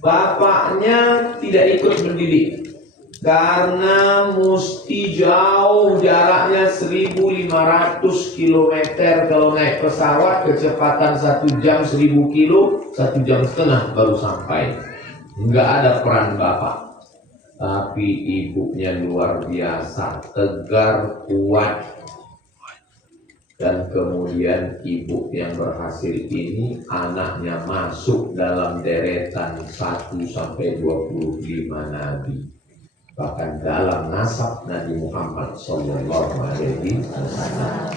bapaknya tidak ikut mendidik karena mesti jauh jaraknya 1.500 km kalau naik pesawat, kecepatan 1 jam 1.000 kilo, 1,5 jam baru sampai. Nggak ada peran bapak, tapi ibunya luar biasa, tegar, kuat. Dan kemudian ibu yang berhasil ini anaknya masuk dalam deretan 1 sampai 25 nabi. Bahkan dalam nasab Nabi Muhammad sallallahu alaihi wasallam.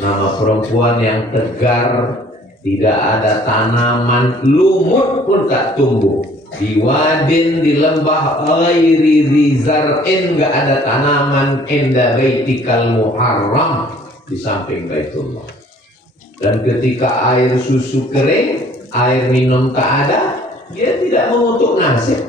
Nama perempuan yang tegar, tidak ada tanaman, lumut pun tak tumbuh. Di wadin, di lembah ghairi rizar'in, enggak ada tanaman, inda baitikal muharram, di samping Baitullah. Dan ketika air susu kering, air minum tak ada, dia tidak mengutuk nasib,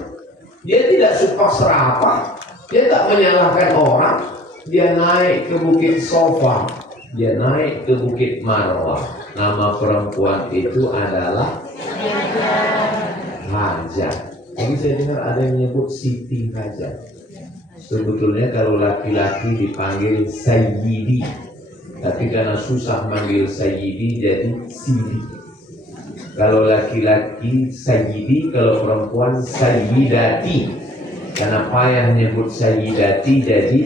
dia tidak suka serapah, dia tak menyalahkan orang. Dia naik ke Bukit Sofa, dia naik ke Bukit Marwah. Nama perempuan itu adalah Hajar. Jadi saya dengar ada yang menyebut Siti Hajar. Sebetulnya kalau laki-laki dipanggil Sayyidi, tapi karena susah manggil Sayyidi jadi Sidi. Kalau laki-laki Sayyidi, kalau perempuan Sayyidati. Karena payah nyebut Sayyidati jadi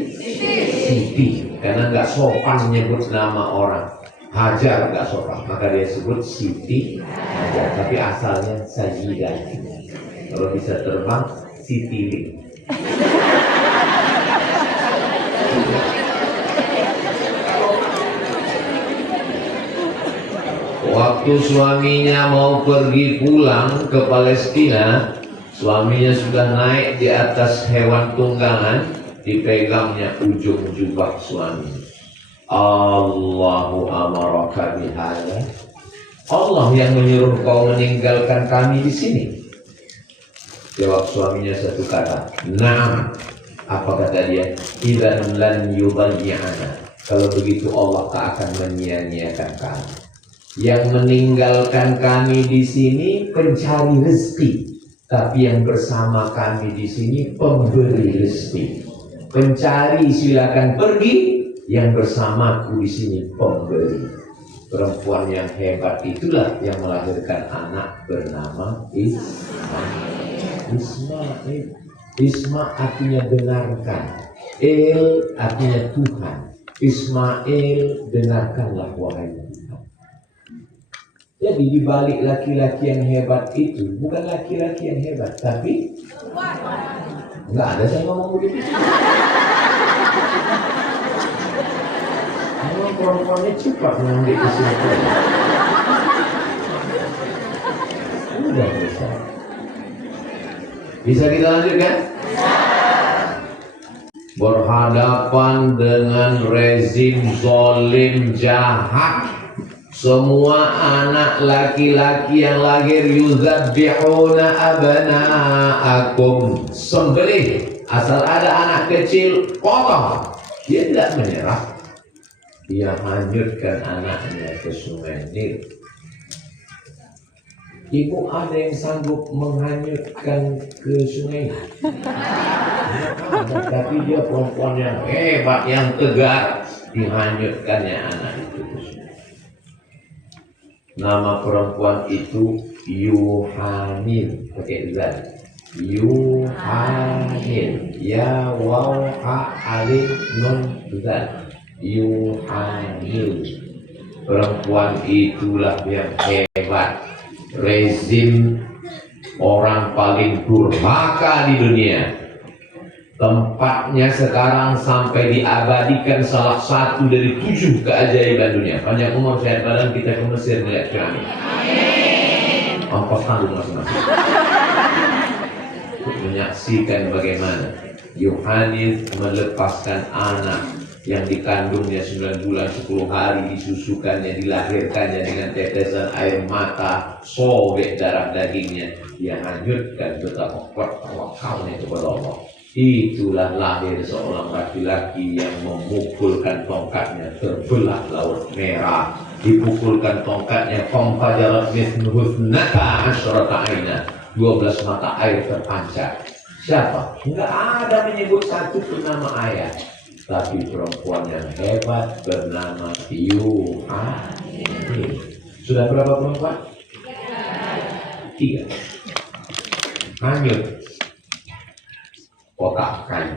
Siti. Karena nggak sopan nyebut nama orang. Hajar nggak sopan, maka dia sebut Siti Hajar. Tapi asalnya Sayyidati. Kalau bisa terbang, Siti. Waktu suaminya mau pergi pulang ke Palestina, suaminya sudah naik di atas hewan tunggangan, dipegangnya ujung jubah suami. Allahu amaraka bihadza. Allah yang menyuruh kau meninggalkan kami di sini. Jawab suaminya satu kata, "Na'am." Apa kata dia? "Idzan lan yudayyi'ana." Kalau begitu Allah tak akan menyia-nyiakan kami. Yang meninggalkan kami di sini pencari rezeki, tapi yang bersama kami di sini pemberi rezeki. Pencari silakan pergi, yang bersamaku di sini pemberi. Perempuan yang hebat itulah yang melahirkan anak bernama Ismail. Isma artinya dengarkan, El artinya Tuhan. Ismail, dengarkanlah wahai Tuhan. Jadi di balik laki-laki yang hebat itu bukan laki-laki yang hebat, tapi enggak ada saya ngomong begitu. Memang perempuannya cepat mengambil kesimpulan. Udah selesai. Bisa kita lanjutkan? Berhadapan dengan rezim zalim jahat. Semua anak laki-laki yang lahir yuzabbihuna abna'akum, sembelih. Asal ada anak kecil, potong. Dia tidak menyerah. Dia hanyutkan anaknya ke sungai Nil. Ibu ada yang sanggup menghanyutkan ke sungai? Tapi dia perempuan yang hebat, yang tegar, dihanyutkannya anak itu ke sungai. Nama perempuan itu Yuhanil, pakai zal. Yuhanil, ya waw ha alif nun zal. Yuhanil. Perempuan itulah yang hebat. Rezim orang paling durhaka di dunia. Tempatnya sekarang sampai diabadikan salah satu dari 7 keajaiban dunia. Panjang umur sehat badan, kita ke Mesir melihat piramid. Ongkos tanggung masing-masing. Untuk menyaksikan bagaimana Yohanes melepaskan anak yang dikandungnya 9 bulan 10 hari, disusukannya, dilahirkannya dengan tetesan air mata, sobek darah dagingnya. Dia hanyutkan betapa kuat tawakalnya kepada Allah. Itulah lahir seorang laki-laki yang memukulkan tongkatnya, terbelah laut merah. Dipukulkan tongkatnya, fajarat mithluhu 12 aina. 12 mata air terpancar. Siapa? Enggak ada menyebut satu pun nama ayah. Tapi perempuan yang hebat bernama Yuhail. Sudah berapa perempuan? 3. Hanyut kotak kayu.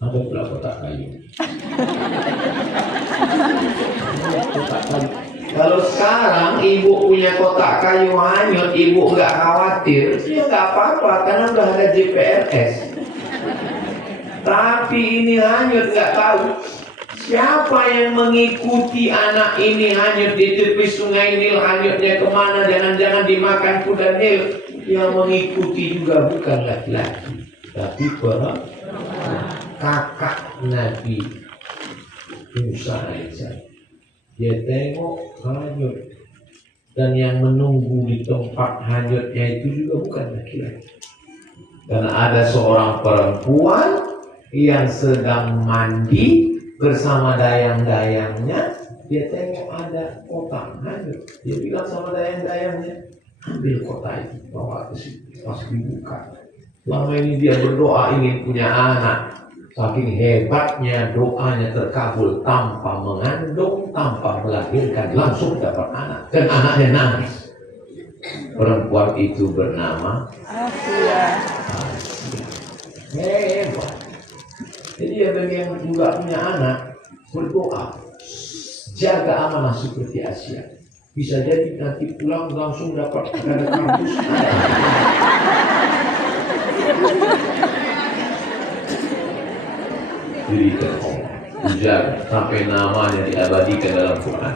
Ada pula kotak kayu. Kotak kayu. Kalau sekarang ibu punya kotak kayu hanyut, ibu nggak khawatir, ya nggak apa-apa karena udah ada JPRS. Tapi ini hanyut nggak tahu siapa yang mengikuti anak ini hanyut di tepi sungai Nil. Hanyutnya kemana? Jangan-jangan dimakan kuda Nil. Yang mengikuti juga bukan laki-laki, tapi para kakak Nabi Musa alaihissalam. Dia tengok hanyut, dan yang menunggu di tempat hanyutnya itu juga bukan laki-laki. Karena ada seorang perempuan yang sedang mandi bersama dayang-dayangnya. Dia tengok ada kotak hanyut. Dia bilang sama dayang-dayangnya, ambil kotak itu, bawa ke situ. Pas dibuka, selama ini dia berdoa ingin punya anak. Saking hebatnya doanya terkabul tanpa mengandung, tanpa melahirkan, langsung dapat anak. Dan anaknya nangis. Perempuan itu bernama Asia. Hebat. Jadi ya bagi yang juga punya anak, berdoa, jaga amanah seperti Asia. Bisa jadi nanti pulang langsung dapat ada kampus. Dirikan Allah, dijaga sampai namanya diabadikan dalam Quran.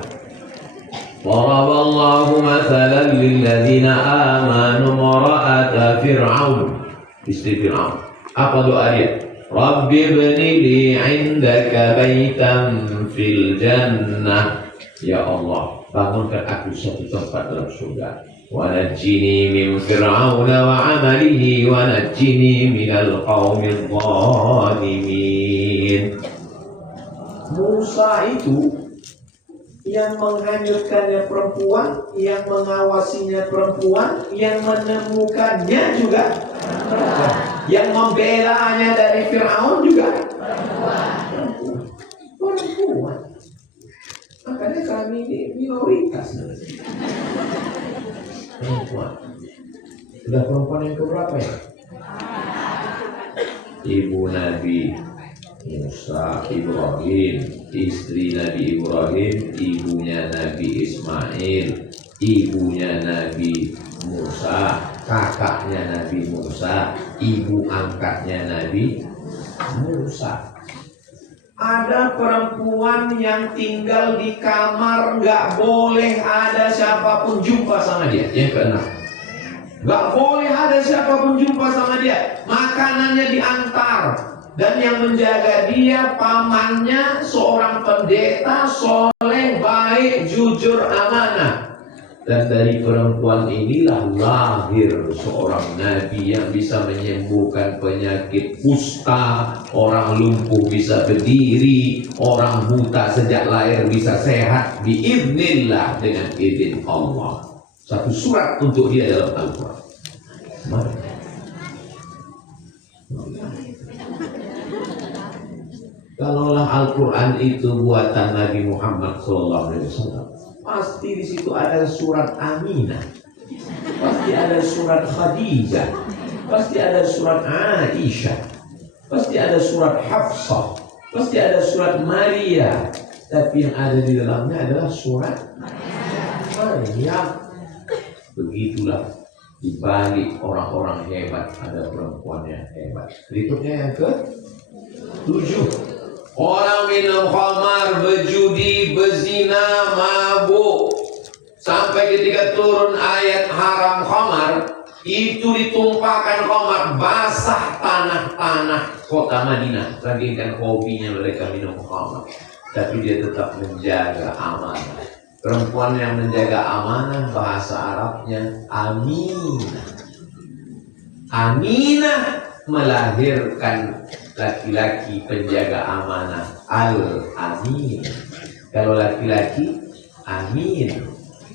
Waraballahu mathalan lilladzina amanu mara'ata fir'aun. Istri Fir'aun. Apa doa dia? Rabbi bni li 'indaka baitan fil jannah. Ya Allah, bangunkan aku satu tempat dalam surga. Wa najjini min fir'auna wa 'amalihi wa najjini minal qaumidh dhalimin. Musa itu yang menghanyutkannya perempuan, yang mengawasinya perempuan, yang menemukannya juga perempuan, yang membelanya dari Fir'aun juga perempuan. Makanya kami ini minoritas. Perempuan. Sudah perempuan yang keberapa ya? Ibu Nabi Musa Ibrahim, istri Nabi Ibrahim, ibunya Nabi Ismail, ibunya Nabi Musa, kakaknya Nabi Musa, ibu angkatnya Nabi Musa. Ada perempuan yang tinggal di kamar, nggak boleh ada siapapun jumpa sama dia. Yang keenam, nggak boleh ada siapapun jumpa sama dia. Makanannya diantar. Dan yang menjaga dia pamannya, seorang pendeta soleh, baik, jujur, amanah. Dan dari perempuan inilah lahir seorang nabi yang bisa menyembuhkan penyakit kusta, orang lumpuh bisa berdiri, orang buta sejak lahir bisa sehat biiznillah dengan izin Allah. Satu surat untuk dia dalam Al-Quran. Mari. Kalaulah Al-Quran itu buatan Nabi Muhammad SAW, pasti di situ ada surat Aminah, pasti ada surat Khadijah, pasti ada surat Aisyah, pasti ada surat Hafsah, pasti ada surat Maria. Tapi yang ada di dalamnya adalah surat Maryam. Begitulah di balik orang-orang hebat ada perempuan yang hebat. Berikutnya yang ke-7. Orang minum khamar, berjudi, berzina, mabuk. Sampai ketika turun ayat haram khamar, itu ditumpahkan khamar, basah tanah-tanah kota Madinah. Saking hobinya mereka minum khamar. Tapi dia tetap menjaga amanah. Perempuan yang menjaga amanah, bahasa Arabnya aminah. Aminah melahirkan laki-laki penjaga amanah, al-amin. Kalau laki-laki, amin.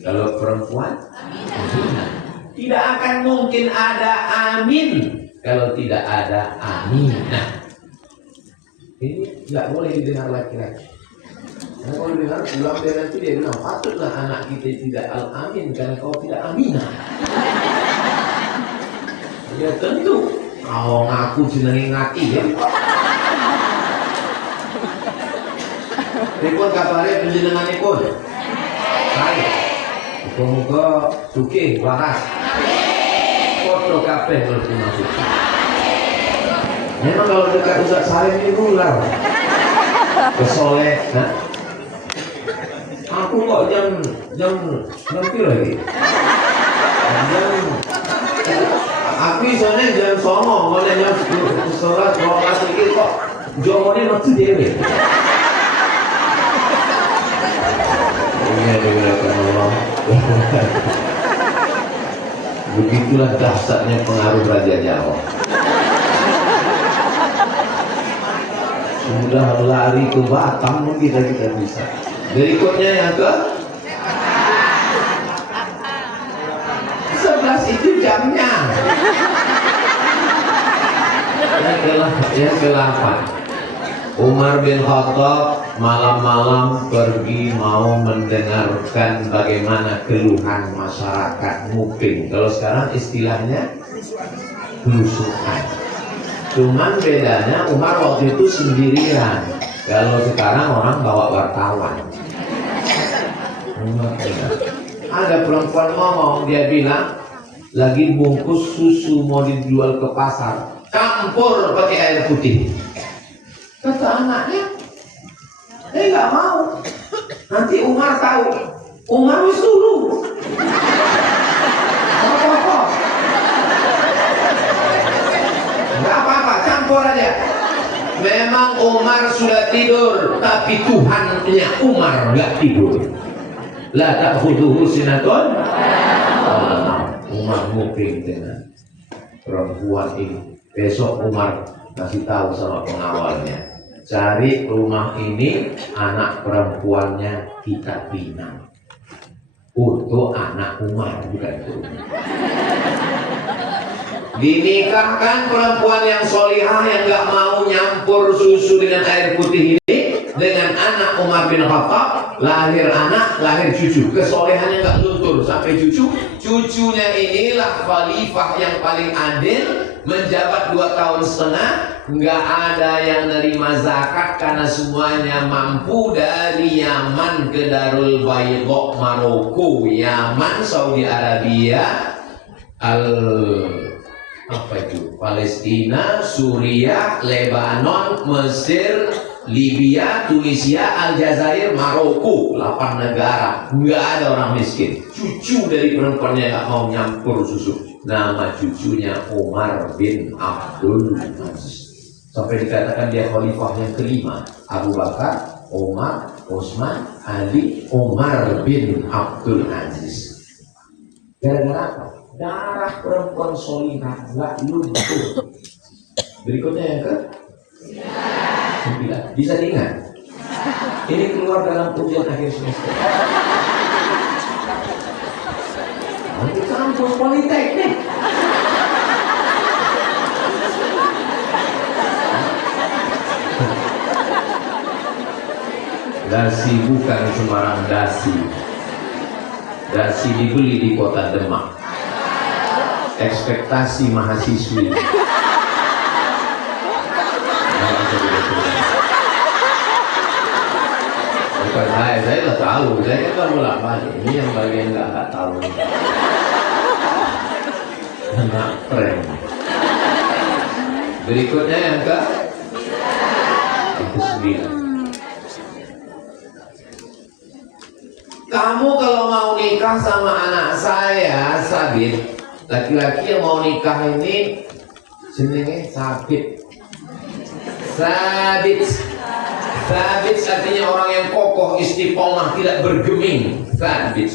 Kalau perempuan, aminah. Tidak akan mungkin ada amin kalau tidak ada aminah. Ini nggak boleh didengar laki-laki. Karena kalau didengar pulang dia nanti dia bilang, patutlah anak kita tidak al-amin karena kau tidak aminah. Ya tentu. Kau ngaku jenenge ngati ya. Ripun kabare panjenenganipun? Saya. Muga-muga sugih waras. Foto kabeh mlebu masuk. Memang kalau dekat Ustaz Salim ini ular. Kesoleh, nah. Aku kok jam piro lagi? Aku isone jam 09.00, ngene jam 11 iki kok jomone metu dhewe. Begitulah dahsyatnya pengaruh Raja Jawa. Sudah lari ke Batam kita bisa. Berikutnya yang ke 11 itu jamnya. Yang ke-8. Umar bin Khattab malam-malam pergi mau mendengarkan bagaimana keluhan masyarakat mukmin. Kalau sekarang istilahnya belusukan. Cuman bedanya Umar waktu itu sendirian. Kalau sekarang orang bawa wartawan. Ada perempuan ngomong, dia bilang lagi bungkus susu mau dijual ke pasar, campur pakai air putih. Kata anaknya, nggak mau. Nanti Umar tahu. Umar wis dulu. Apa-apa. Nggak apa-apa, campur aja. Memang Umar sudah tidur, tapi Tuhannya Umar nggak tidur. La ta'khudhuhu sinatun. Umar mungkin dengan perempuan ini. Besok Umar kasih tahu sama pengawalnya, cari rumah ini, anak perempuannya kita pinang. Untuk anak Umar, bukan itu. Dinikahkan perempuan yang solihah yang gak mau nyampur susu dengan air putih ini dengan anak Umar bin Khattab. Lahir anak, lahir cucu. Kesolehannya gak luntur sampai cucu. Cucunya inilah khalifah yang paling adil, menjabat 2 tahun setengah. Nggak ada yang nerima zakat karena semuanya mampu. Dari Yaman ke Darul Bayda, Maroko, Yaman, Saudi Arabia, Palestina, Suriah, Lebanon, Mesir, Libya, Tunisia, Aljazair, Maroko, 8 negara. Nggak ada orang miskin. Cucu dari perempuannya nggak mau nyampur susu. Nama cucunya Umar bin Abdul Aziz. Sampai dikatakan dia khalifah yang kelima. Abu Bakar, Umar, Utsman, Ali, Umar bin Abdul Aziz. Gara-gara apa? Darah perempuan solihah nggak luntur. Berikutnya yang ke 9. Bisa diingat? Ini keluar dalam ujian akhir semester. Nanti campur politeknik. Dasi bukan sembarang dasi. Dasi dibeli di kota Demak. Ekspektasi mahasiswi. Bukan saya udah tahu, saya kan mulai balik. Ini yang bagian nggak tahu. Anak tren. Berikutnya yang ke 9. Kamu kalau mau nikah sama anak saya, Sabit, laki-laki yang mau nikah ini jenenge Sabit. Sabit artinya orang yang kokoh, istiqomah, tidak bergeming. Sabit.